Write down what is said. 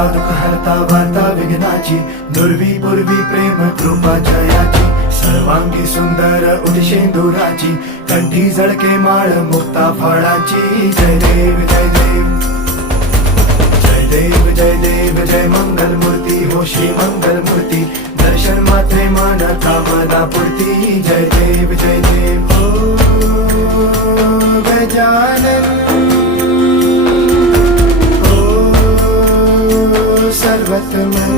हरता दुःख हरता वार्ता विघ्नाची, दुर्वी पूर्वी प्रेम कृपा जयाची, सर्वांगी सुंदर उदिशेंदुराची, कंठी झळके माळ मुक्ता फळाची. जय देव जय देव जय देव जय देव जय मंगल मूर्ती हो श्री मंगल मूर्ती, दर्शन मात्रे मन कामना पूर्ती. जय देव जय देव हो गजानन हो सर्वतमन.